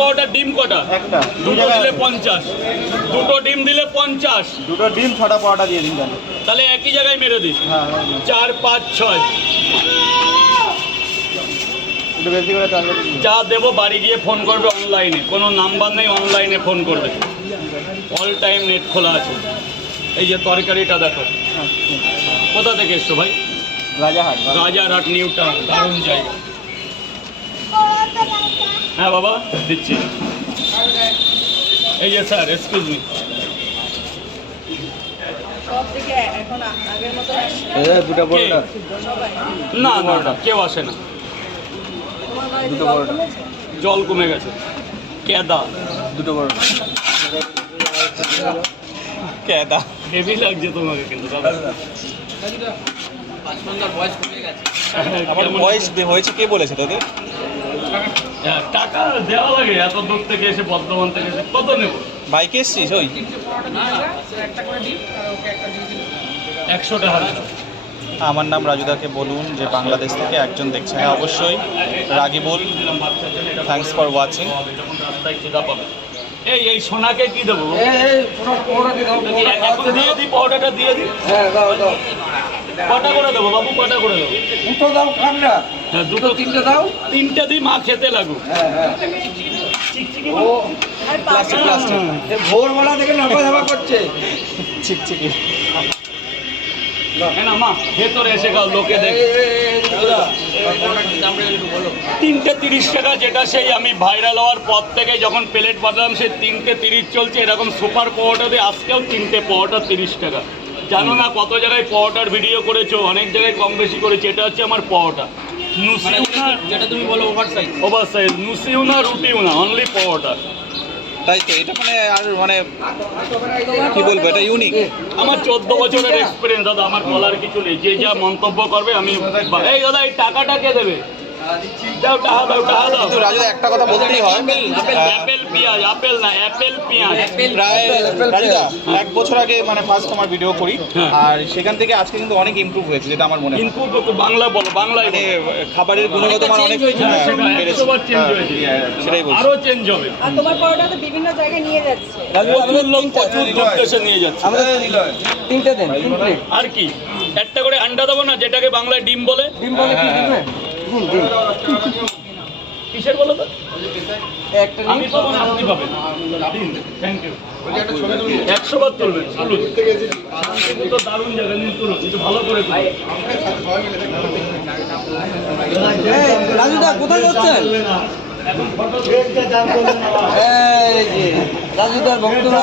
কটা ডিম কটা? একটা। দুটো দিলে 50, দুটো ডিম দিলে 50, দুটো ডিম 6টা পরোটা দিয়ে দিন তাহলে। তাহলে একই জায়গায় মেরে দিস। হ্যাঁ 4, 5, 6 একটু বেশি করে চাল যা দেবো বাড়ি গিয়ে ফোন করবে অনলাইনে, কোনো নাম্বার নেই, অনলাইনে ফোন করবে, অল টাইম নেট খোলা আছে। এই যে তরকারিটা দেখো, কোথা থেকে এসছো ভাই? রাজাহাট। রাজারহাট নিউ টাউন, দারুণ জায়গা। হ্যাঁ বাবা দিচ্ছি। এই যে স্যার এক্সকিউজ মি, দুটো পরোটা। না না না কেউ আসে না, দুটো পরোটা। জল কমে গেছে। কেদা দুটো পরোটা। কেদা হেভি লাগছে তোমাকে কিন্তু দাদা। আমার বয়স হয়েছে কে বলেছে তোদের? হ্যাঁ, টাকা দেওয়া লাগে, এত দূর থেকে এসে বর্ধমান থেকে এসে কত নেব? বাইকে এসছিস? ওই 100 টাকা। আমার নাম রাজুদাকে বলুন যে বাংলাদেশ থেকে একজন দেখছে। হ্যাঁ অবশ্যই রাগিবুল, থ্যাঙ্কস ফর ওয়াচিং। এই এই সোনাকে কি দেবো? এখন দিয়ে দিই, পাউডারটা দিয়ে দিই। কটা করে দেবো বাবু, কটা করে দেবো? দুটো দাও ঠান্ডা। হ্যাঁ দুটো তিনটে দাও, তিনটে দিই, মা খেতে লাগুক। ও প্লাস্টিক প্লাস্টিক ভোরবেলা থেকে নাপা ধাপা করছে। চিকচিকি। হ্যাঁ না মা, ভেতরে এসে খাও, লোকে দেখে। 3টে 30 টাকা, যেটা সেই আমি ভাইরাল হওয়ার পর থেকে যখন প্লেট বানালাম সেই 3টে 30 চলছে। এরকম সুপার পাওয়াটা দিয়ে আজকেও 3টে পাওয়াটা 30 টাকা। জানো না কত জায়গায় পাওয়াটার ভিডিও করেছো, অনেক জায়গায় কম বেশি করেছি। এটা হচ্ছে আমার পাওয়াটা, যেটা তুমি বলো ওভার সাইজ, নুসিও না রুটিও না, অনলি পাওয়াটা। তাই তো, এটা মানে আর মানে কি বলবো, এটা ইউনিক। আমার 14 বছরের এক্সপিরিয়েন্স দাদা, আমার বলার কিছু নেই। যে যা মন্তব্য করবে আমি। এই দাদা এই টাকাটা কে দেবে? দাও টাকা, দাও টাকা দাও। কিন্তু রাজুদা একটা কথা বলতেই হয়, অ্যাপেল পেঁয়াজ, আপেল না অ্যাপেল পেঁয়াজ। প্রায় রাজুদা 1 বছর আগে মানে ফার্স্ট তোমার ভিডিও করি, হ্যাঁ। আর সেখান থেকে আজকে কিন্তু অনেক ইমপ্রুভ হয়েছে, যেটা আমার মনে হয়। ইনপুট বাংলা বলো, বাংলায় মানে বলো। খাবারের গুণগত মান অনেক বেড়েছে। চেঞ্জ হয়েছে, সেটাই বলছি। আরো চেঞ্জ হবে। আর তোমার পরোটা তো বিভিন্ন জায়গায় নিয়ে যাচ্ছে। প্রচুর লোক প্রচুর লোক দেশে নিয়ে যাচ্ছে। তিনটে দেন, 3 প্লেট। আর কি একটা করে আন্ডা দেবো না, যেটাকে বাংলায় ডিম বলে? ডিম বলে কি দিবেন? কিসের বলো তো? একটা আমি পাবো না, আপনি পাবেন। Thank you. 100 বার তুলবেন, তুলুন। শান্তিপুর তো দারুণ জায়গা, নিয়ে তুলুন, একটু ভালো করে তুলুন। রাজুদা কোথায় যাচ্ছেন? এখন ফটো এই যে রাজুদার ভক্তরা